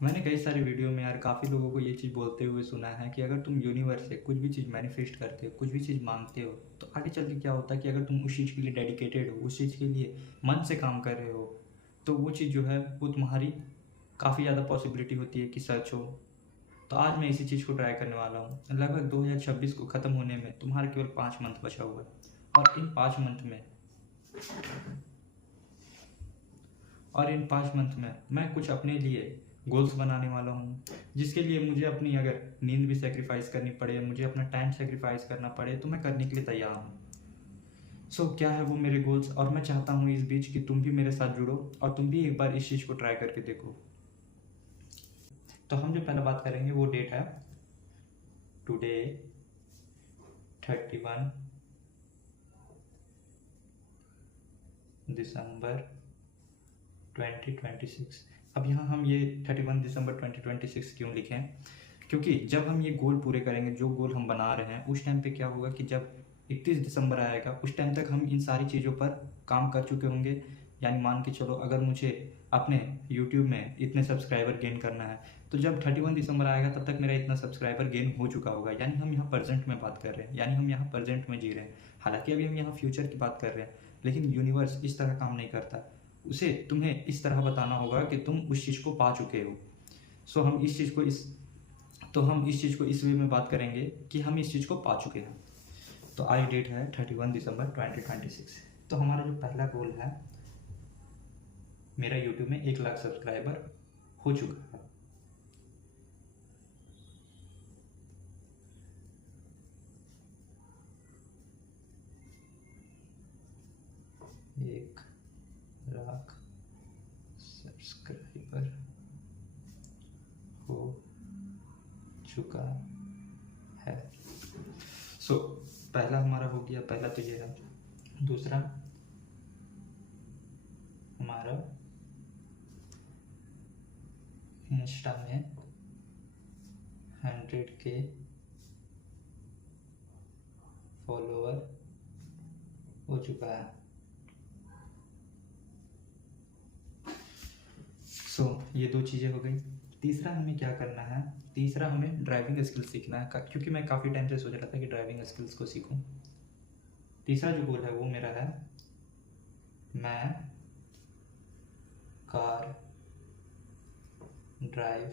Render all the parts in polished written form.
मैंने कई सारे वीडियो में यार काफ़ी लोगों को ये चीज़ बोलते हुए सुना है कि अगर तुम यूनिवर्स से कुछ भी चीज़ मैनिफेस्ट करते हो, कुछ भी चीज़ मांगते हो, तो आगे चल के क्या होता है कि अगर तुम उस चीज़ के लिए डेडिकेटेड हो, उस चीज़ के लिए मन से काम कर रहे हो, तो वो चीज़ जो है वो तुम्हारी काफ़ी ज़्यादा पॉसिबिलिटी होती है कि सच हो। तो आज मैं इसी चीज़ को ट्राई करने वाला हूँ। लगभग 2026 को ख़त्म होने में तुम्हारा केवल 5 मंथ बचा हुआ है, और इन 5 मंथ में मैं कुछ अपने लिए गोल्स बनाने वाला हूँ, जिसके लिए मुझे अपनी अगर नींद भी सेक्रीफाइस करनी पड़े, मुझे अपना टाइम सेक्रीफाइस करना पड़े, तो मैं करने के लिए तैयार हूँ। क्या है वो मेरे गोल्स, और मैं चाहता हूँ इस बीच कि तुम भी मेरे साथ जुड़ो और तुम भी एक बार इस चीज़ को ट्राई करके देखो। तो हम जो पहले बात करेंगे वो डेट है टुडे 31 दिसंबर 2026। अब यहाँ हम ये 31 दिसंबर 2026 क्यों लिखें? क्योंकि जब हम ये गोल पूरे करेंगे, जो गोल हम बना रहे हैं, उस टाइम पे क्या होगा कि जब 31 दिसंबर आएगा, उस टाइम तक हम इन सारी चीज़ों पर काम कर चुके होंगे। यानी मान के चलो, अगर मुझे अपने यूट्यूब में इतने सब्सक्राइबर गेन करना है, तो जब 31 दिसंबर आएगा तब तक मेरा इतना सब्सक्राइबर गेन हो चुका होगा। यानी हम यहाँ प्रेजेंट में बात कर रहे हैं, यानी हम यहाँ प्रेजेंट में जी रहे हैं। हालांकि अभी हम यहाँ फ्यूचर की बात कर रहे हैं, लेकिन यूनिवर्स इस तरह काम नहीं करता। उसे तुम्हें इस तरह बताना होगा कि तुम उस चीज़ को पा चुके हो। सो हम इस चीज़ को इस वे में बात करेंगे कि हम इस चीज़ को पा चुके हैं। तो आज डेट है 31 दिसंबर 2026। तो हमारा जो पहला गोल है, मेरा यूट्यूब में 1 लाख सब्सक्राइबर हो चुका है। एक लाख सब्सक्राइबर हो चुका है। पहला हमारा हो गया, पहला तो ये है। दूसरा हमारा इंस्टा में 100K फॉलोअर हो चुका है। ये 2 चीज़ें हो गई। तीसरा हमें क्या करना है? तीसरा हमें ड्राइविंग स्किल्स सीखना है, क्योंकि मैं काफ़ी टाइम से सोच रहा था कि ड्राइविंग स्किल्स को सीखूं। तीसरा जो गोल है वो मेरा है, मैं कार ड्राइव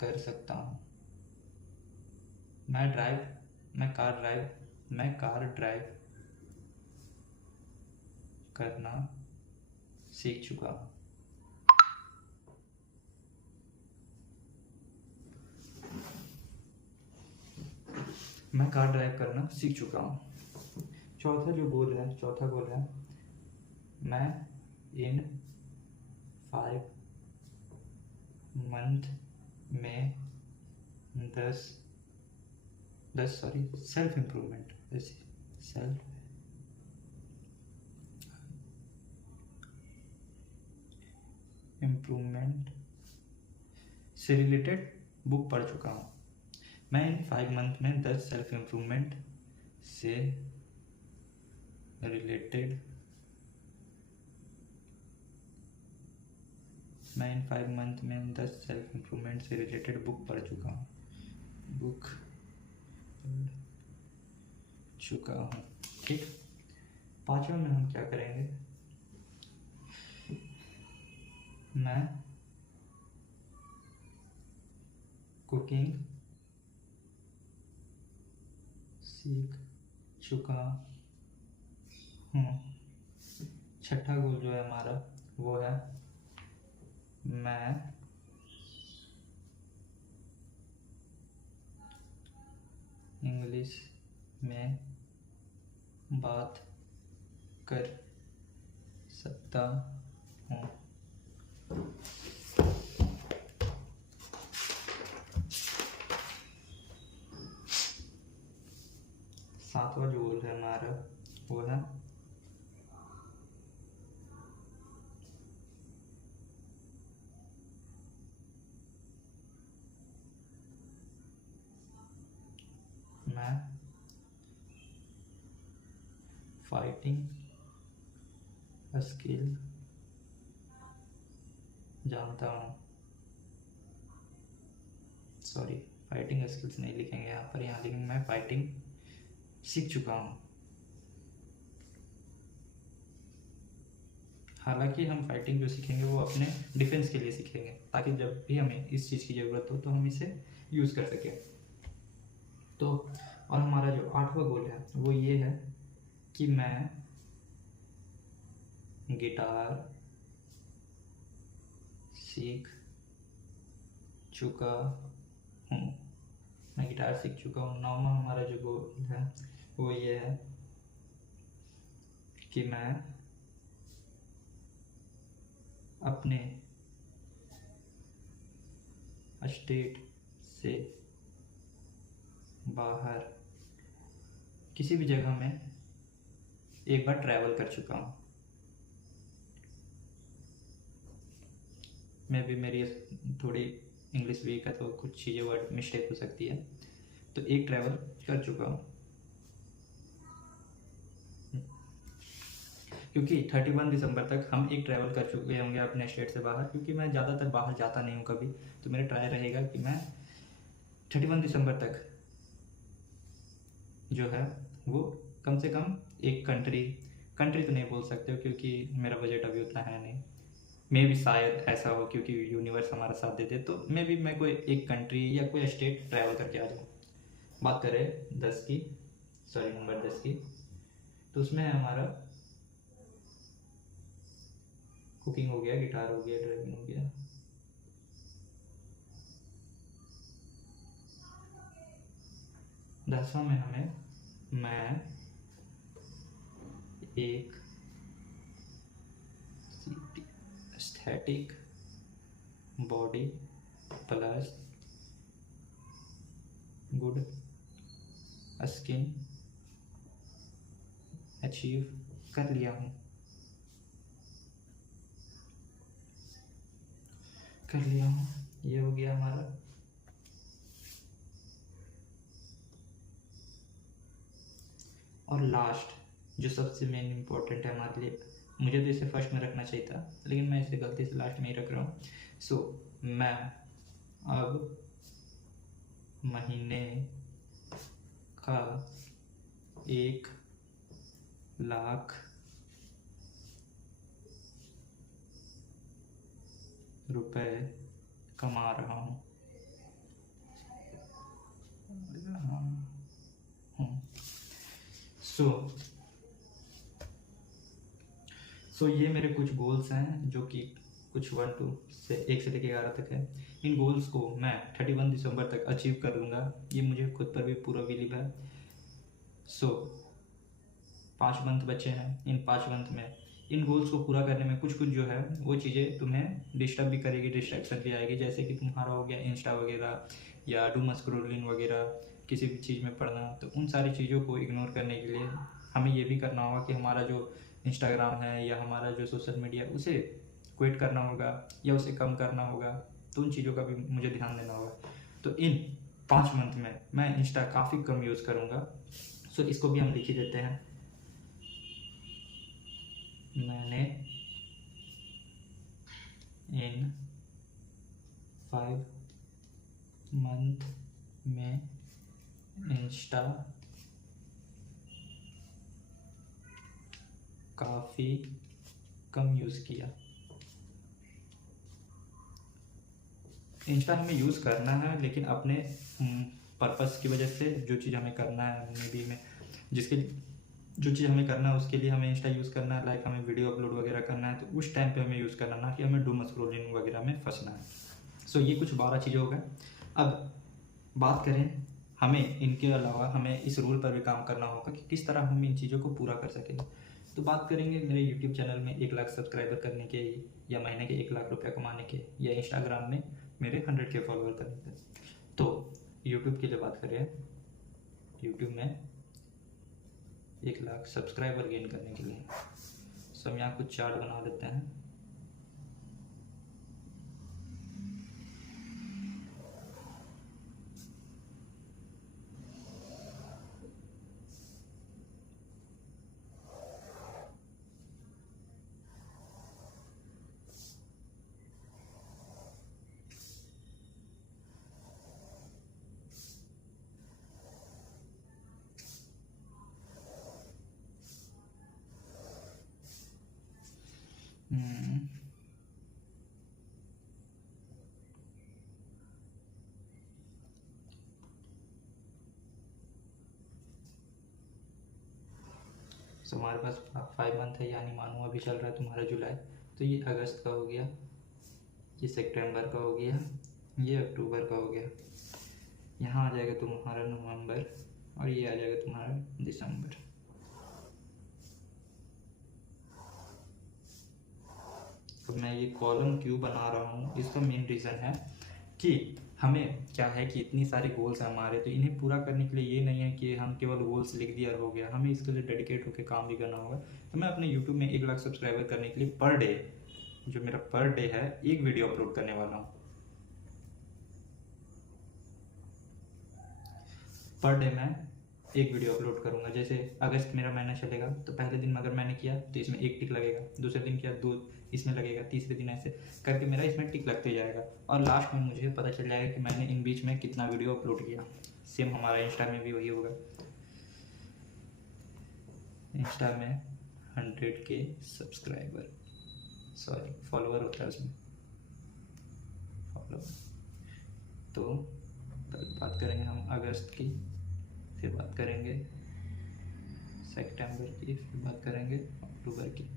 कर सकता हूँ। मैं कार ड्राइव करना सीख चुका हूँ। मैं कार ड्राइव करना सीख चुका हूँ। चौथा गोल है, मैं इन 5 मंथ में 10 सेल्फ इम्प्रूवमेंट से रिलेटेड बुक पढ़ चुका हूँ। मैं इन 5 मंथ में 10 सेल्फ इम्प्रूवमेंट से रिलेटेड बुक पढ़ चुका हूँ। ठीक। पांचवा में हम क्या करेंगे? मैं कुकिंग सीख चुका हूँ। छठा गोल जो है हमारा वो है, मैं इंग्लिश में बात कर सकता हूँ। सातवां जो गोल है हमारा वो है, मैं फाइटिंग स्किल जानता हूँ। सॉरी, फाइटिंग स्किल्स नहीं लिखेंगे यहाँ पर, यहाँ लिखेंगे मैं फाइटिंग सीख चुका हूँ। हालांकि हम फाइटिंग जो सीखेंगे वो अपने डिफेंस के लिए सीखेंगे, ताकि जब भी हमें इस चीज़ की ज़रूरत हो तो हम इसे यूज़ कर सकें। तो और हमारा जो 8वां गोल है वो ये है कि मैं गिटार सीख चुका हूँ। मैं गिटार सीख चुका हूँ। 9वां हमारा जो गोल है वो ये है कि मैं अपने स्टेट से बाहर किसी भी जगह में एक बार ट्रैवल कर चुका हूँ। मैं भी, मेरी थोड़ी इंग्लिश वीक है तो कुछ चीज़ें वर्ड मिस्टेक हो सकती है, तो एक ट्रैवल कर चुका हूँ। क्योंकि 31 दिसंबर तक हम एक ट्रैवल कर चुके होंगे अपने स्टेट से बाहर, क्योंकि मैं ज़्यादातर बाहर जाता नहीं हूँ कभी, तो मेरा ट्राई रहेगा कि मैं 31 दिसंबर तक जो है वो कम से कम एक कंट्री तो नहीं बोल सकते हो क्योंकि मेरा बजट अभी उतना है नहीं, मे भी शायद ऐसा हो क्योंकि यूनिवर्स हमारा साथ देते, तो मे भी मैं कोई एक कंट्री या कोई स्टेट ट्रैवल करके आ जाऊँ। बात करें 10 की, सॉरी नंबर 10 की, तो उसमें है हमारा कुकिंग हो गया, गिटार हो गया, ड्राइविंग हो गया। दसवां में हमें मैं एक aesthetic body plus good skin achieve कर लिया हूँ। ये हो गया हमारा। और लास्ट जो सबसे मेन इम्पोर्टेंट है हमारे लिए, मुझे तो इसे फर्स्ट में रखना चाहिए था लेकिन मैं इसे गलती से लास्ट में ही रख रहा हूँ। सो मैं अब महीने का 1 लाख रुपए कमा रहा हूँ। सो ये मेरे कुछ गोल्स हैं जो कि कुछ 1 से 1 से लेकर 11 तक है। इन गोल्स को मैं 31 दिसंबर तक अचीव कर लूँगा, ये मुझे खुद पर भी पूरा बिलीव है। सो 5 मंथ बचे हैं। इन 5 मंथ में इन गोल्स को पूरा करने में कुछ जो है वो चीज़ें तुम्हें डिस्टर्ब भी करेगी, डिस्ट्रैक्शन भी आएगी, जैसे कि तुम्हारा हो गया इंस्टा वगैरह या डूम स्क्रॉलिंग वगैरह, किसी भी चीज़ में पढ़ना। तो उन सारी चीज़ों को इग्नोर करने के लिए हमें ये भी करना होगा कि हमारा जो इंस्टाग्राम है या हमारा जो सोशल मीडिया, उसे क्विट करना होगा या उसे कम करना होगा। तो उन चीज़ों का भी मुझे ध्यान देना होगा। तो इन 5 मंथ में मैं इंस्टा काफ़ी कम यूज़ करूँगा। सो इसको भी हम लिख ही देते हैं। मैंने इन 5 मंथ में इंस्टा काफ़ी कम यूज़ किया। इंस्टा हमें यूज़ करना है लेकिन अपने पर्पस की वजह से, जो चीज़ हमें करना है मे बी में जिसके जो चीज़ हमें करना है उसके लिए हमें इंस्टा यूज़ करना है। लाइक हमें वीडियो अपलोड वगैरह करना है तो उस टाइम पे हमें यूज़ करना, ना कि हमें डूम स्क्रॉलिंग वगैरह में फंसना है। सो ये कुछ 12 चीज़ें हो गए। अब बात करें, हमें इनके अलावा हमें इस रूल पर भी काम करना होगा कि किस तरह हम इन चीज़ों को पूरा कर सकें। तो बात करेंगे मेरे यूट्यूब चैनल में 1 लाख सब्सक्राइबर करने के, या महीने के 1 लाख रुपये कमाने के, या इंस्टाग्राम में मेरे 100K फॉलोअर करने के। तो यूट्यूब की जो बात करें, यूट्यूब में 1 लाख सब्सक्राइबर गेन करने के लिए सो हम यहाँ कुछ चार्ट बना लेते हैं। सो हमारे पास 5 मंथ है, यानी मानो अभी चल रहा है तुम्हारा जुलाई, तो ये अगस्त का हो गया, ये सितंबर का हो गया, ये अक्टूबर का हो गया, यहाँ आ जाएगा तुम्हारा नवंबर और ये आ जाएगा तुम्हारा दिसंबर। अब मैं ये कॉलम क्यों बना रहा हूँ, इसका मेन रीज़न है कि हमें क्या है कि इतनी सारे गोल्स हैं हमारे, तो इन्हें पूरा करने के लिए ये नहीं है कि हम केवल गोल्स लिख दिया और हो गया, हमें इसके लिए डेडिकेट होकर काम भी करना होगा। तो मैं अपने यूट्यूब में 1 लाख सब्सक्राइबर करने के लिए पर डे, जो मेरा पर डे है, एक वीडियो अपलोड करने वाला हूँ। पर डे मैं एक वीडियो अपलोड करूँगा। जैसे अगस्त मेरा महीना चलेगा तो पहले दिन अगर मैंने किया तो इसमें 1 टिक लगेगा, दूसरे दिन किया 2 इसमें लगेगा, तीसरे दिन ऐसे करके मेरा इसमें टिक लगते जाएगा और लास्ट में मुझे पता चल जाएगा कि मैंने इन बीच में कितना वीडियो अपलोड किया। सेम हमारा इंस्टा में भी वही होगा। इंस्टा में 100K सब्सक्राइबर, सॉरी फॉलोअर होता है उसमें, फॉलोअर। तो बात करेंगे हम अगस्त की, फिर बात करेंगे सितंबर की, फिर बात करेंगे अक्टूबर की।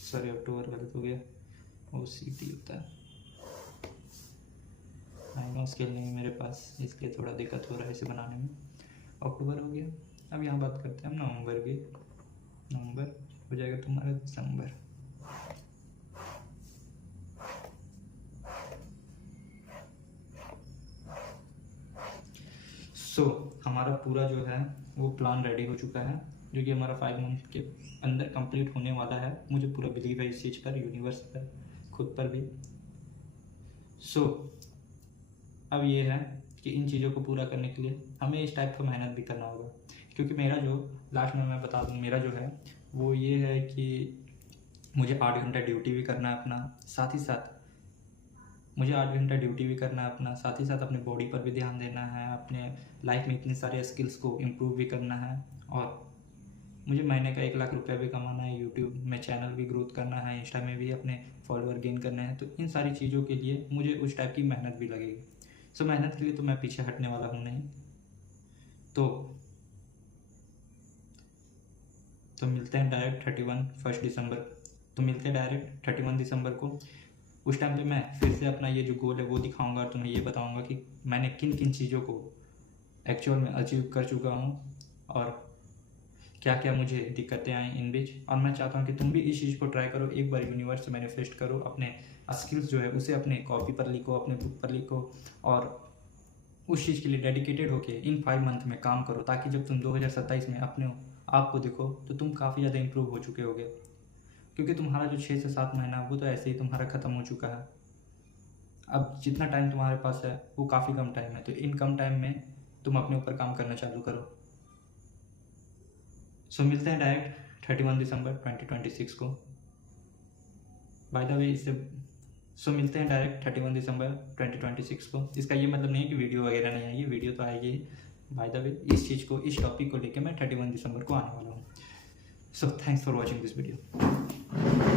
सॉरी अक्टूबर गलत हो गया, वो सीटी होता है, माइनस स्केल नहीं मेरे पास, इसलिए थोड़ा दिक्कत हो रहा है इसे बनाने में। अक्टूबर हो गया। अब यहाँ बात करते हैं हम नवंबर की। नवंबर हो जाएगा तुम्हारा दिसंबर। हमारा पूरा जो है वो प्लान रेडी हो चुका है, जो कि हमारा 5 मंथ के अंदर कंप्लीट होने वाला है। मुझे पूरा बिलीव है इस चीज़ पर, यूनिवर्स पर, खुद पर भी। अब ये है कि इन चीज़ों को पूरा करने के लिए हमें इस टाइप का मेहनत भी करना होगा, क्योंकि मेरा जो लास्ट में मैं बता दूँ, मेरा जो है वो ये है कि मुझे 8 घंटा ड्यूटी भी करना है अपना, साथ ही साथ मुझे 8 घंटा ड्यूटी भी करना है अपना, साथ ही साथ अपने बॉडी पर भी ध्यान देना है, अपने लाइफ में इतने सारे स्किल्स को इम्प्रूव भी करना है, और मुझे महीने का 1 लाख रुपया भी कमाना है, यूट्यूब में चैनल भी ग्रोथ करना है, इंस्टा में भी अपने फॉलोअर गेन करने हैं। तो इन सारी चीज़ों के लिए मुझे उस टाइप की मेहनत भी लगेगी। मेहनत के लिए तो मैं पीछे हटने वाला हूँ नहीं। तो मिलते हैं डायरेक्ट 1 दिसंबर। तो मिलते हैं डायरेक्ट 31 दिसंबर को। उस टाइम पे मैं फिर से अपना ये जो गोल है वो दिखाऊंगा और तुम्हें ये बताऊंगा कि मैंने किन किन चीज़ों को एक्चुअल में अचीव कर चुका हूँ और क्या क्या मुझे दिक्कतें आई इन बीच। और मैं चाहता हूँ कि तुम भी इस चीज़ को ट्राई करो, एक बार यूनिवर्स से मैनिफेस्ट करो, अपने स्किल्स जो है उसे अपने कॉपी पर लिखो, अपने बुक पर लिखो और उस चीज़ के लिए डेडिकेटेड होके इन 5 मंथ में काम करो, ताकि जब तुम 2027 में अपने आप को देखो तो तुम काफ़ी ज़्यादा इंप्रूव हो चुके होगे। क्योंकि तुम्हारा जो 6 से 7 महीना वो तो ऐसे ही तुम्हारा ख़त्म हो चुका है। अब जितना टाइम तुम्हारे पास है वो काफ़ी कम टाइम है, तो इन कम टाइम में तुम अपने ऊपर काम करना चालू करो। मिलते हैं डायरेक्ट 31 दिसंबर 2026 को। बाय द वे इससे मिलते हैं डायरेक्ट 31 दिसंबर 2026 को। इसका ये मतलब नहीं है कि वीडियो वगैरह नहीं आएगी, वीडियो तो आएगी। बाय द वे इस चीज़ को, इस टॉपिक को लेके मैं 31 दिसंबर को आने वाला हूँ। Thanks for watching this video.